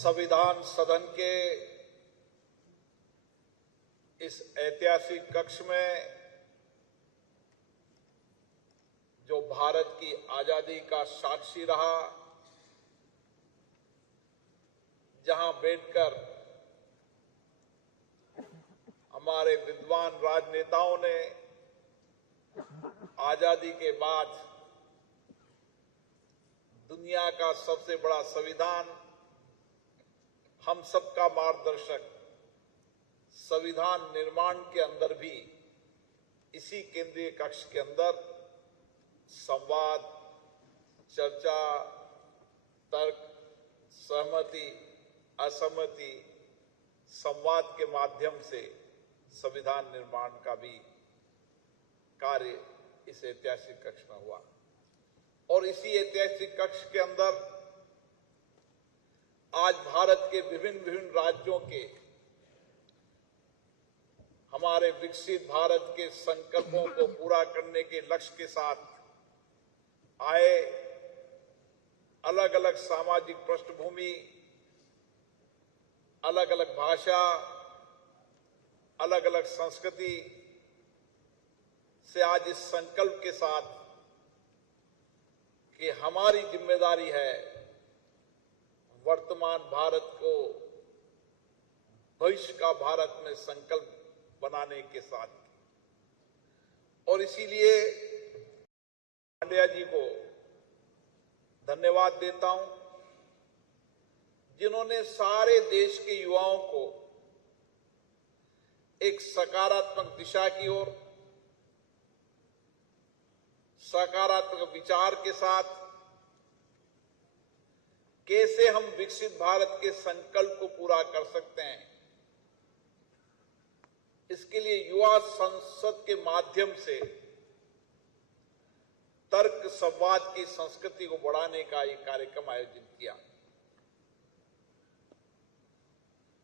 संविधान सदन के इस ऐतिहासिक कक्ष में जो भारत की आजादी का साक्षी रहा, जहां बैठकर हमारे विद्वान राजनेताओं ने आजादी के बाद दुनिया का सबसे बड़ा संविधान, हम सबका मार्गदर्शक संविधान निर्माण के अंदर भी इसी केंद्रीय कक्ष के अंदर संवाद, चर्चा, तर्क, सहमति, असहमति, संवाद के माध्यम से संविधान निर्माण का भी कार्य इस ऐतिहासिक कक्ष में हुआ। और इसी ऐतिहासिक कक्ष के अंदर आज भारत के विभिन्न राज्यों के हमारे विकसित भारत के संकल्पों को पूरा करने के लक्ष्य के साथ आए अलग अलग सामाजिक पृष्ठभूमि, अलग अलग भाषा, अलग अलग संस्कृति से आज इस संकल्प के साथ कि हमारी जिम्मेदारी है वर्तमान भारत को भविष्य का भारत में संकल्प बनाने के साथ, और इसीलिए पांड्या जी को धन्यवाद देता हूं जिन्होंने सारे देश के युवाओं को एक सकारात्मक दिशा की ओर, सकारात्मक विचार के साथ कैसे हम विकसित भारत के संकल्प को पूरा कर सकते हैं, इसके लिए युवा संसद के माध्यम से तर्क संवाद की संस्कृति को बढ़ाने का एक कार्यक्रम आयोजित किया।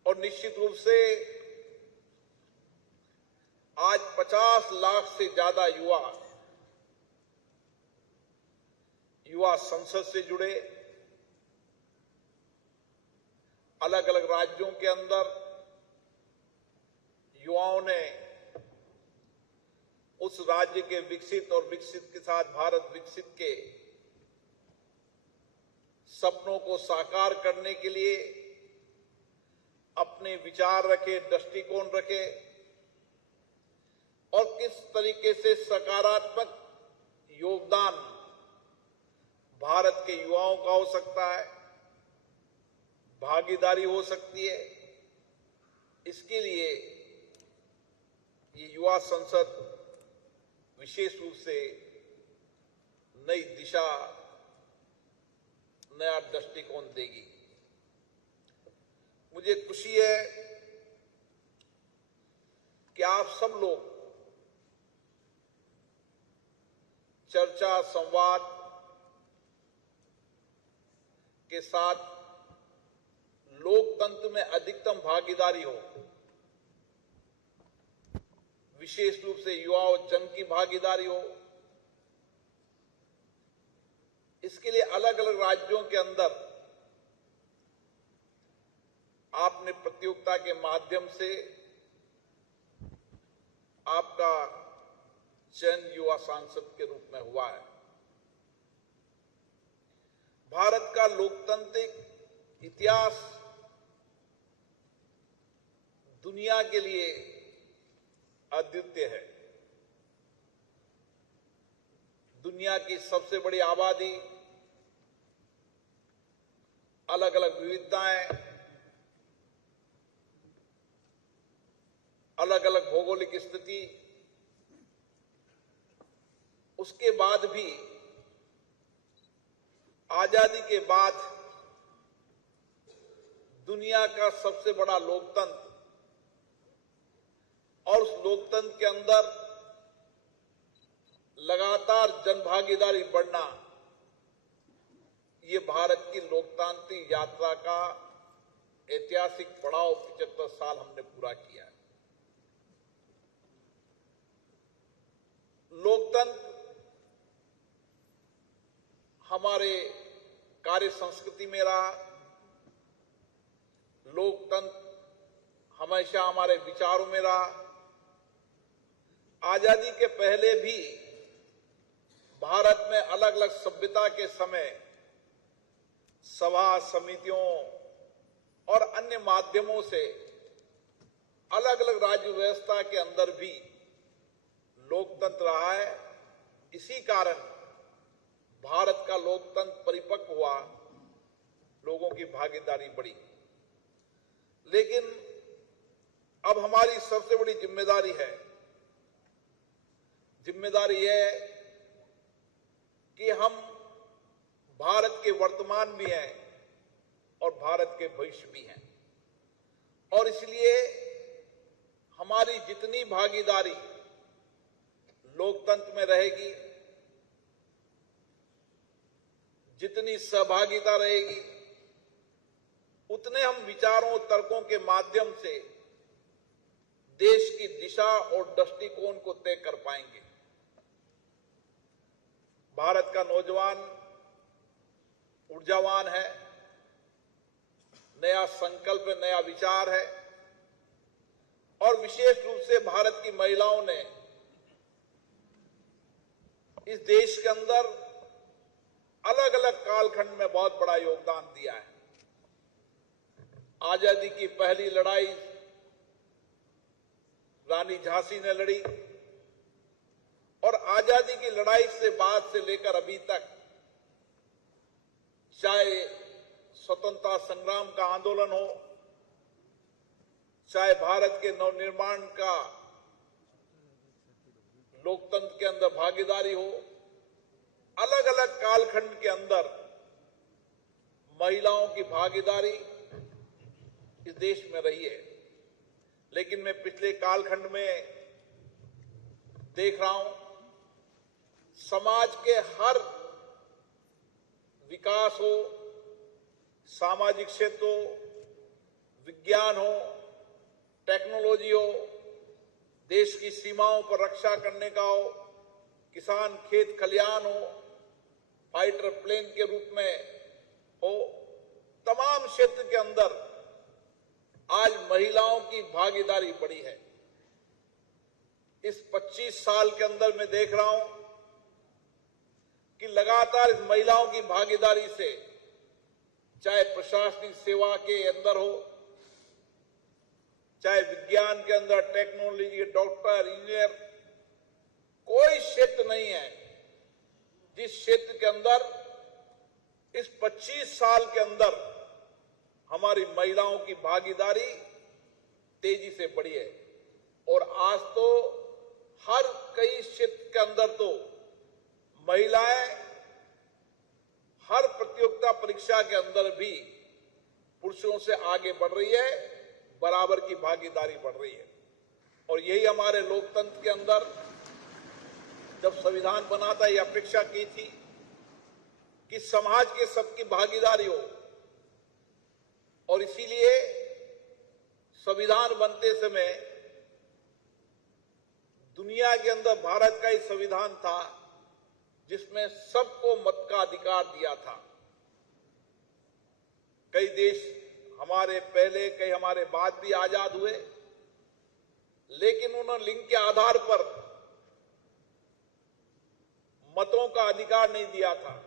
और निश्चित रूप से आज 50 लाख से ज्यादा युवा संसद से जुड़े, अलग अलग राज्यों के अंदर युवाओं ने उस राज्य के विकसित और विकसित के साथ भारत विकसित के सपनों को साकार करने के लिए अपने विचार रखे, दृष्टिकोण रखे, और किस तरीके से सकारात्मक योगदान भारत के युवाओं का हो सकता है, भागीदारी हो सकती है, इसके लिए ये युवा संसद विशेष रूप से नई दिशा, नया दृष्टिकोण देगी। मुझे खुशी है कि आप सब लोग चर्चा, संवाद के साथ लोकतंत्र में अधिकतम भागीदारी हो, विशेष रूप से युवाओं जन की भागीदारी हो, इसके लिए अलग अलग राज्यों के अंदर आपने प्रतियोगिता के माध्यम से आपका चयन युवा सांसद के रूप में हुआ है। भारत का लोकतांत्रिक इतिहास दुनिया के लिए अद्वितीय है। दुनिया की सबसे बड़ी आबादी, अलग अलग विविधताएं, अलग अलग भौगोलिक स्थिति, उसके बाद भी आजादी के बाद दुनिया का सबसे बड़ा लोकतंत्र, और उस लोकतंत्र के अंदर लगातार जनभागीदारी बढ़ना, ये भारत की लोकतांत्रिक यात्रा का ऐतिहासिक पड़ाव 75 साल हमने पूरा किया है। लोकतंत्र हमारे कार्य संस्कृति में रहा, लोकतंत्र हमेशा हमारे विचारों में रहा। आजादी के पहले भी भारत में अलग अलग सभ्यता के समय सभा समितियों और अन्य माध्यमों से अलग अलग राज्य व्यवस्था के अंदर भी लोकतंत्र रहा है। इसी कारण भारत का लोकतंत्र परिपक्व हुआ, लोगों की भागीदारी बढ़ी। लेकिन अब हमारी सबसे बड़ी जिम्मेदारी है कि हम भारत के वर्तमान भी हैं और भारत के भविष्य भी हैं, और इसलिए हमारी जितनी भागीदारी लोकतंत्र में रहेगी, जितनी सहभागिता रहेगी, उतने हम विचारों तर्कों के माध्यम से देश की दिशा और दृष्टिकोण को तय कर पाएंगे। भारत का नौजवान ऊर्जावान है, नया संकल्प, नया विचार है, और विशेष रूप से भारत की महिलाओं ने इस देश के अंदर अलग अलग कालखंड में बहुत बड़ा योगदान दिया है। आजादी की पहली लड़ाई रानी झांसी ने लड़ी, और आजादी की लड़ाई से बाद से लेकर अभी तक, चाहे स्वतंत्रता संग्राम का आंदोलन हो, चाहे भारत के नवनिर्माण का लोकतंत्र के अंदर भागीदारी हो, अलग अलग कालखंड के अंदर महिलाओं की भागीदारी इस देश में रही है। लेकिन मैं पिछले कालखंड में देख रहा हूं, समाज के हर विकास हो, सामाजिक क्षेत्र हो, विज्ञान हो, टेक्नोलॉजी हो, देश की सीमाओं पर रक्षा करने का हो, किसान खेत खलियान हो, फाइटर प्लेन के रूप में हो, तमाम क्षेत्र के अंदर आज महिलाओं की भागीदारी बढ़ी है। इस 25 साल के अंदर मैं देख रहा हूं कि लगातार इस महिलाओं की भागीदारी से, चाहे प्रशासनिक सेवा के अंदर हो, चाहे विज्ञान के अंदर, टेक्नोलॉजी, डॉक्टर, इंजीनियर, कोई क्षेत्र नहीं है जिस क्षेत्र के अंदर इस 25 साल के अंदर हमारी महिलाओं की भागीदारी तेजी से बढ़ी है। और आज तो हर कई क्षेत्र के अंदर तो महिलाएं हर प्रतियोगिता परीक्षा के अंदर भी पुरुषों से आगे बढ़ रही है, बराबर की भागीदारी बढ़ रही है। और यही हमारे लोकतंत्र के अंदर जब संविधान बना था, ये अपेक्षा की थी कि समाज के सबकी भागीदारी हो, और इसीलिए संविधान बनते समय दुनिया के अंदर भारत का ही संविधान था जिसमें सबको मत का अधिकार दिया था। कई देश हमारे पहले, कई हमारे बाद भी आजाद हुए, लेकिन उन्होंने लिंग के आधार पर मतों का अधिकार नहीं दिया था।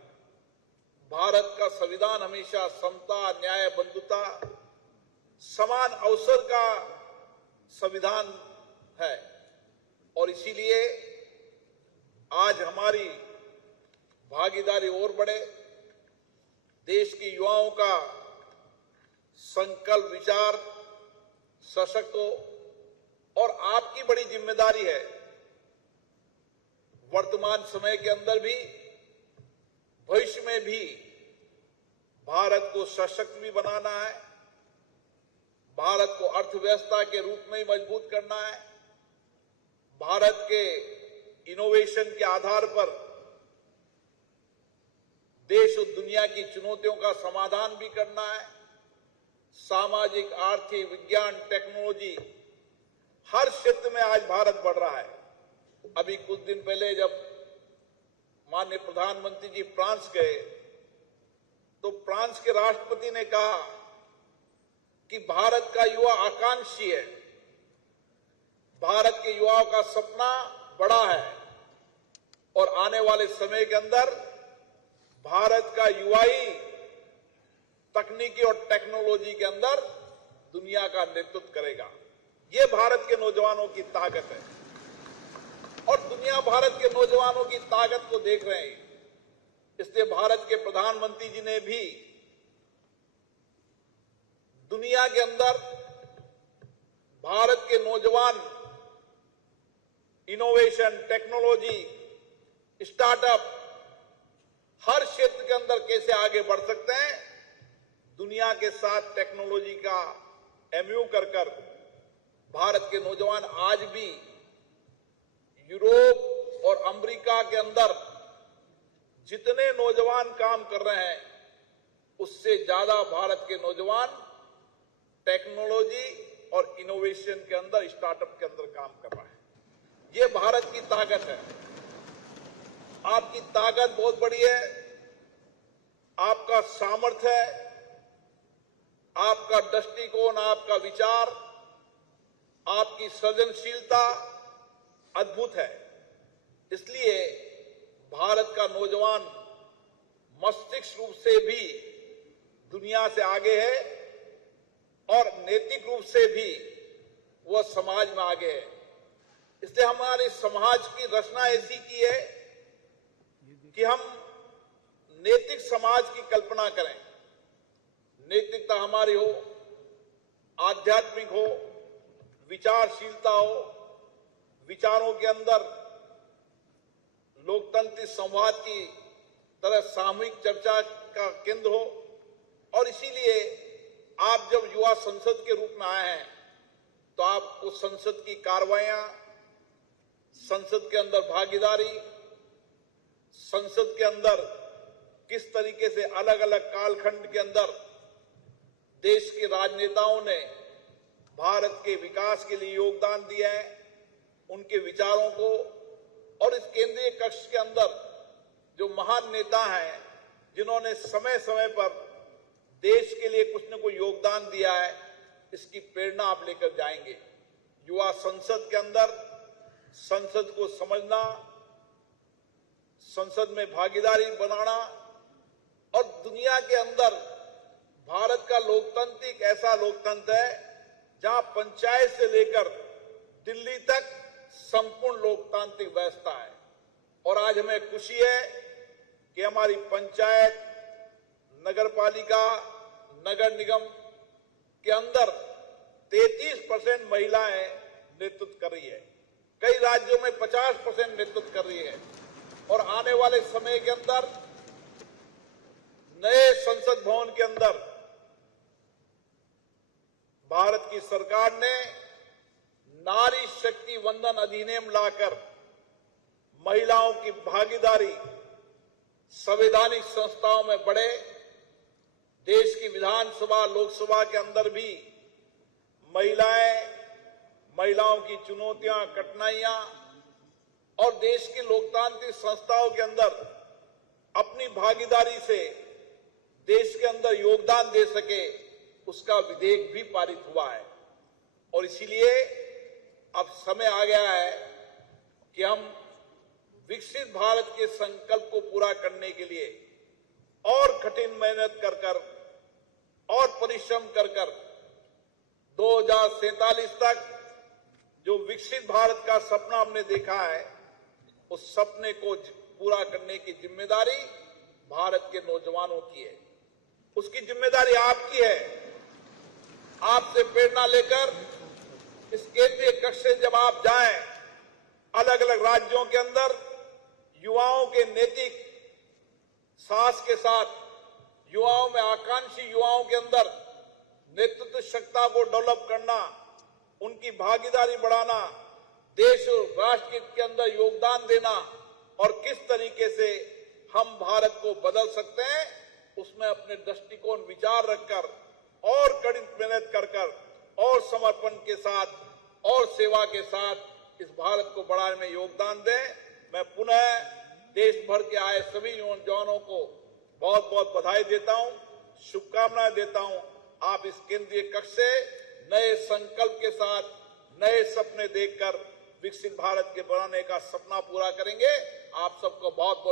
भारत का संविधान हमेशा समता, न्याय, बंधुता, समान अवसर का संविधान है, और इसीलिए आज हमारी भागीदारी और बढ़े, देश के युवाओं का संकल्प, विचार सशक्त हो। और आपकी बड़ी जिम्मेदारी है वर्तमान समय के अंदर भी, भविष्य में भी भारत को सशक्त भी बनाना है, भारत को अर्थव्यवस्था के रूप में मजबूत करना है, भारत के इनोवेशन के आधार पर देश और दुनिया की चुनौतियों का समाधान भी करना है, सामाजिक, आर्थिक, विज्ञान, टेक्नोलॉजी, हर क्षेत्र में आज भारत बढ़ रहा है। अभी कुछ दिन पहले जब माननीय प्रधानमंत्री जी फ्रांस गए, तो फ्रांस के राष्ट्रपति ने कहा कि भारत का युवा आकांक्षी है, भारत के युवाओं का सपना बड़ा है और आने वाले समय के अंदर भारत का युवा ही तकनीकी और टेक्नोलॉजी के अंदर दुनिया का नेतृत्व करेगा। ये भारत के नौजवानों की ताकत है और दुनिया भारत के नौजवानों की ताकत को देख रहे हैं। इसलिए भारत के प्रधानमंत्री जी ने भी दुनिया के अंदर भारत के नौजवान इनोवेशन, टेक्नोलॉजी, स्टार्टअप हर क्षेत्र के अंदर कैसे आगे बढ़ सकते हैं, दुनिया के साथ टेक्नोलॉजी का एमयू कर भारत के नौजवान आज भी यूरोप और अमेरिका के अंदर जितने नौजवान काम कर रहे हैं उससे ज्यादा भारत के नौजवान टेक्नोलॉजी और इनोवेशन के अंदर, स्टार्टअप के अंदर काम कर रहा है। ये भारत की ताकत है। आपकी ताकत बहुत बड़ी है, आपका सामर्थ्य है, आपका दृष्टिकोण, आपका विचार, आपकी सृजनशीलता अद्भुत है। इसलिए भारत का नौजवान मस्तिष्क रूप से भी दुनिया से आगे है और नैतिक रूप से भी वह समाज में आगे है। इसलिए हमारे समाज की रचना ऐसी की है कि हम नैतिक समाज की कल्पना करें। नैतिकता हमारी हो, आध्यात्मिक हो, विचारशीलता हो, विचारों के अंदर लोकतांत्रिक संवाद की तरह सामूहिक चर्चा का केंद्र हो। और इसीलिए आप जब युवा संसद के रूप में आए हैं तो आपको संसद की कार्रवाइयां, संसद के अंदर भागीदारी, संसद के अंदर किस तरीके से अलग अलग कालखंड के अंदर देश के राजनेताओं ने भारत के विकास के लिए योगदान दिया है, उनके विचारों को, और इस केंद्रीय कक्ष के अंदर जो महान नेता हैं जिन्होंने समय समय पर देश के लिए कुछ न कुछ योगदान दिया है, इसकी प्रेरणा आप लेकर जाएंगे। युवा संसद के अंदर संसद को समझना, संसद में भागीदारी बनाना और दुनिया के अंदर भारत का लोकतंत्र एक ऐसा लोकतंत्र है जहां पंचायत से लेकर दिल्ली तक संपूर्ण लोकतांत्रिक व्यवस्था है। और आज हमें खुशी है कि हमारी पंचायत, नगरपालिका, नगर निगम के अंदर 33% महिलाएं नेतृत्व कर रही है। कई राज्यों में 50% नेतृत्व कर रही है। और आने वाले समय के अंदर नए संसद भवन के अंदर भारत की सरकार ने नारी शक्ति वंदन अधिनियम लाकर महिलाओं की भागीदारी संवैधानिक संस्थाओं में बढ़े। देश की विधानसभा, लोकसभा के अंदर भी महिलाओं की चुनौतियां, कठिनाइयां और देश की लोकतांत्रिक संस्थाओं के अंदर अपनी भागीदारी से देश के अंदर योगदान दे सके, उसका विधेयक भी पारित हुआ है। और इसीलिए अब समय आ गया है कि हम विकसित भारत के संकल्प को पूरा करने के लिए और कठिन मेहनत कर और परिश्रम कर 2047 तक जो विकसित भारत का सपना हमने देखा है, उस सपने को पूरा करने की जिम्मेदारी भारत के नौजवानों की है। उसकी जिम्मेदारी आपकी है। आपसे प्रेरणा लेकर इस केंद्रीय कक्ष से जब आप जाएं, अलग अलग राज्यों के अंदर युवाओं के नैतिक साहस के साथ, युवाओं में आकांक्षी युवाओं के अंदर नेतृत्व क्षमता को डेवलप करना, उनकी भागीदारी बढ़ाना, देश और राष्ट्र के अंदर योगदान देना और किस तरीके से हम भारत को बदल सकते हैं, उसमें अपने दृष्टिकोण, विचार रखकर और कड़ी मेहनत कर और समर्पण के साथ और सेवा के साथ इस भारत को बढ़ाने में योगदान दें। मैं पुनः देश भर के आए सभी नौजवानों को बहुत बहुत बधाई देता हूं, शुभकामनाएं देता हूं आप इस केंद्रीय कक्ष से नए संकल्प के साथ नए सपने देखकर विकसित भारत के बनाने का सपना पूरा करेंगे। आप सबको बहुत बहुत